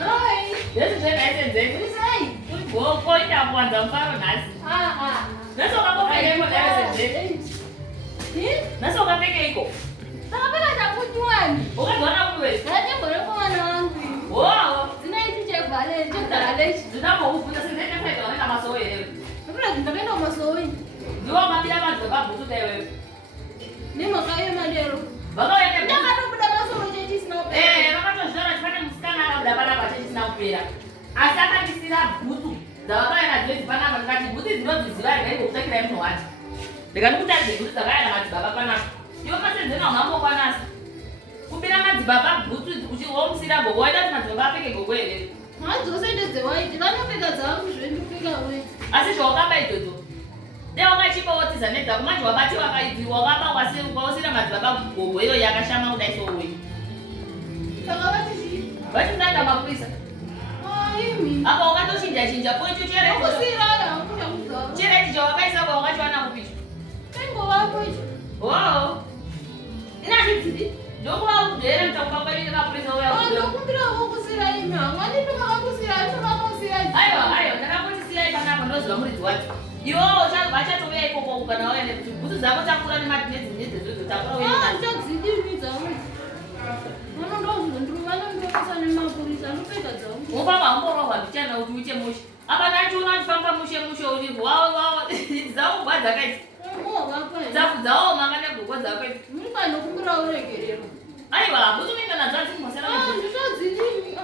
Oi. Yesu zvakaitenzei? Sei. Uri goko ita kuwanza mfaro nhasi. Nhasi wakambopfeka iko ndakasenzei? Nhasi wakapfeka iko? Takapfeka chakutuani. Wakazwana kuwe? Ndachembore kumwana wangu. Wow. Dzinaiti chebhaleni, chebhaleni. Ndinambokubvunza sezende pfeka vanenge masowe here. Ndakura ndakaenda kumasowe. Ndiwo mabira vanhu vabvututa iwewe. Nemakaye madero. Vakauya ne Ndakatobuda masowe chetisina kupera. vakatozviona kuti pane musikana akabuda panapa chetisina kupera. Asi akandisira bhutsu dzavakauya nadzo idzi panapa ndikati bhutsu dzinodziziva here ngokutsvakirai munhu wacho. Ndikati kutaridze bhutsu dzakauya namadzibaba panapa. Iwo masenzena unhambokwanasa. Kupira madzibaba bhutsu uchiwomusira gogo waita kuti madzibaba apfeke gogo here. Dzose ndedzewaiti vanopfeka dzangu zvendipfeka weti. Asi zvawakamba idzodzo newakachipawo tiza nedzako manje wabati wakaidziwa wakapa wasira madzibaba gogo iyo yakashama kudai souyu. Saka vati chii? Vachindanda mapurisa. Imi. Apa wakatochinja-chinja poicho Okusirana kuchakudzava. chireti chawakaisako wakachiwana kupicho. Tengo wako icho. Oh. Inazvidzivi ndokuva kudhera mutakuba kwedu nemapurisa uya kudhera. Ndokumbira wokusira imi. Mwani ndinomakusira, ndinomakusira. Aiwa ndakangoti panapa ndoziva muridzi wacho. Iwowo vachatouya ikoko kana wauya nekuti bhutsu dzako takura nedzedzo takura uya. Ndichadzidini dzangu. Vanondokisa nemapurisa, anopfeka dzangu. Mufamba hamborohwa mbichana kuti uite mushe. Apa ndachiona uchifamba mushe uri wawo dzavo gwa dzakaiti. Dzafu dzawo manga negogo dzako idzi. Muri panokumbira uregerero. Aiwa bhutsu unoenda nadzo asi kumhosera. Ndichadzidini.